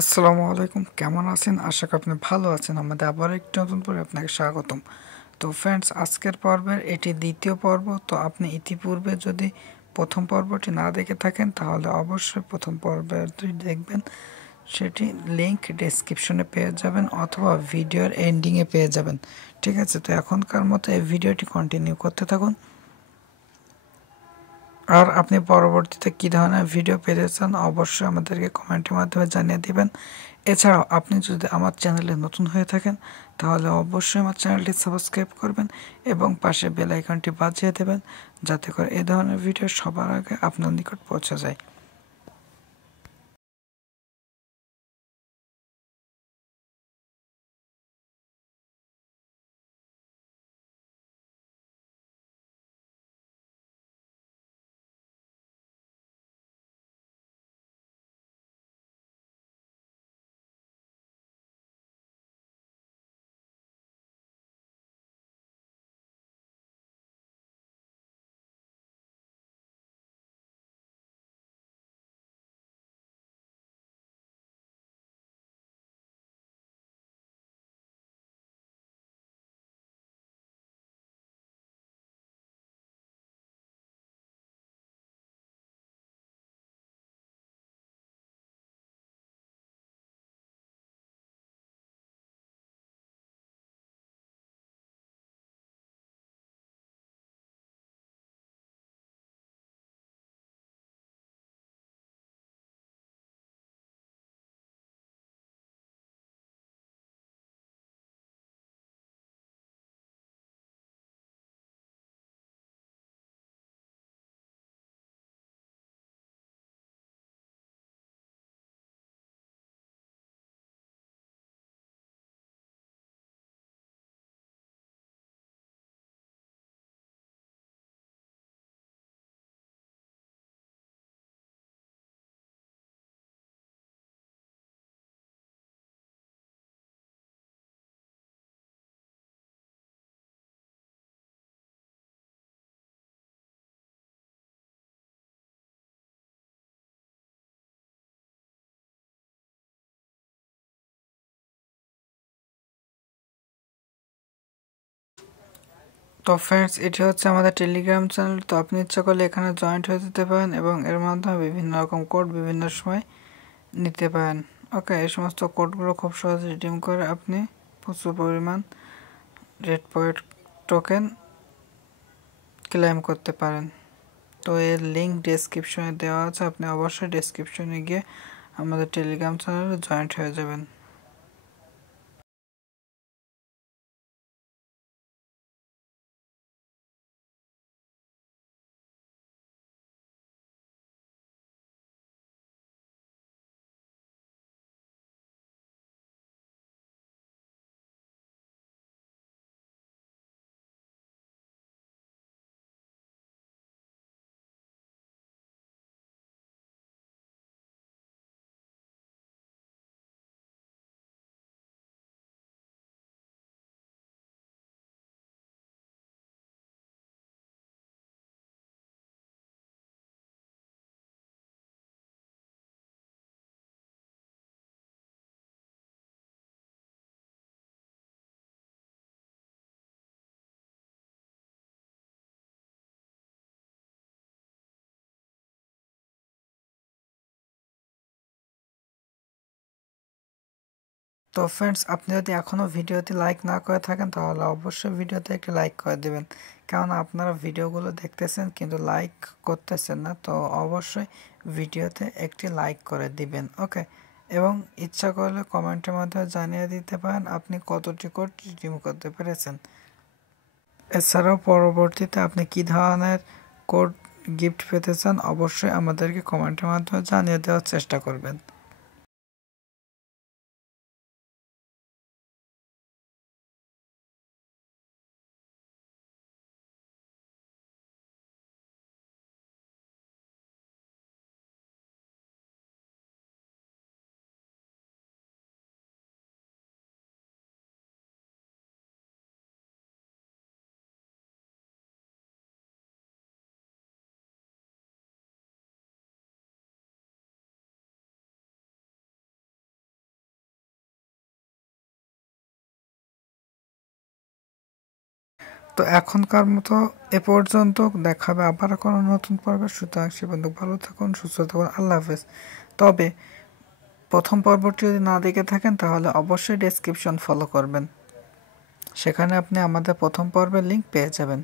আসসালামু আলাইকুম, কেমন আছেন? আশা করি আপনি ভালো আছেন। আমাদের আবার একটি নতুন পর্বে আপনাকে স্বাগতম। তো ফ্রেন্ডস, আজকের পর্বের এটি দ্বিতীয় পর্ব। তো আপনি ইতিপূর্বে যদি প্রথম পর্বটি না দেখে থাকেন তাহলে অবশ্যই প্রথম পর্বটি দেখবেন। সেটি লিংক ডেসক্রিপশনে পেয়ে যাবেন অথবা ভিডিওর এন্ডিংয়ে পেয়ে যাবেন। ঠিক আছে, তো এখনকার মতো এই ভিডিওটি কন্টিনিউ করতে থাকুন। আর আপনি পরবর্তীতে কী ধরনের ভিডিও পেতে চান অবশ্যই আমাদেরকে কমেন্টের মাধ্যমে জানিয়ে দিবেন। এছাড়াও আপনি যদি আমার চ্যানেলে নতুন হয়ে থাকেন তাহলে অবশ্যই আমার চ্যানেলটি সাবস্ক্রাইব করবেন এবং পাশে বেল আইকনটি বাজিয়ে দেবেন, যাতে করে এ ধরনের ভিডিও সবার আগে আপনার নিকট পৌঁছে যায়। তো ফ্রেন্ডস, এটি হচ্ছে আমাদের টেলিগ্রাম চ্যানেল। তো আপনি ইচ্ছা করলে এখানে জয়েন্ট হয়ে যেতে পারেন এবং এর মাধ্যমে বিভিন্ন রকম কোড বিভিন্ন সময় নিতে পারেন। ওকে, এই সমস্ত কোডগুলো খুব সহজে রিডিম করে আপনি প্রচুর পরিমাণ রেড পয়েন্ট টোকেন ক্লেম করতে পারেন। তো এর লিঙ্ক ডেসক্রিপশনে দেওয়া আছে, আপনি অবশ্যই ডেসক্রিপশনে গিয়ে আমাদের টেলিগ্রাম চ্যানেলে জয়েন্ট হয়ে যাবেন। তো ফ্রেন্ডস, আপনি যদি এখনও ভিডিওটি লাইক না করে থাকেন তাহলে অবশ্যই ভিডিওতে একটি লাইক করে দেবেন, কেননা আপনারা ভিডিওগুলো দেখতেছেন কিন্তু লাইক করতেছেন না। তো অবশ্যই ভিডিওতে একটি লাইক করে দিবেন। ওকে, এবং ইচ্ছা করলে কমেন্টের মাধ্যমে জানিয়ে দিতে পারেন আপনি কতটি কোড রিডিম করতে পেরেছেন। এছাড়াও পরবর্তীতে আপনি কী ধরনের কোড গিফট পেতে চান অবশ্যই আমাদেরকে কমেন্টের মাধ্যমে জানিয়ে দেওয়ার চেষ্টা করবেন। তো এখনকার মতো এ পর্যন্ত, দেখাবে আবার কোনো নতুন পর্বে। সুতরাং সে বন্ধু ভালো থাকুন, সুস্থ থাকুন, আল্লাহ হাফেজ। তবে প্রথম পর্বটি যদি না দেখে থাকেন তাহলে অবশ্যই ডেসক্রিপশন ফলো করবেন, সেখানে আপনি আমাদের প্রথম পর্বের লিঙ্ক পেয়ে যাবেন।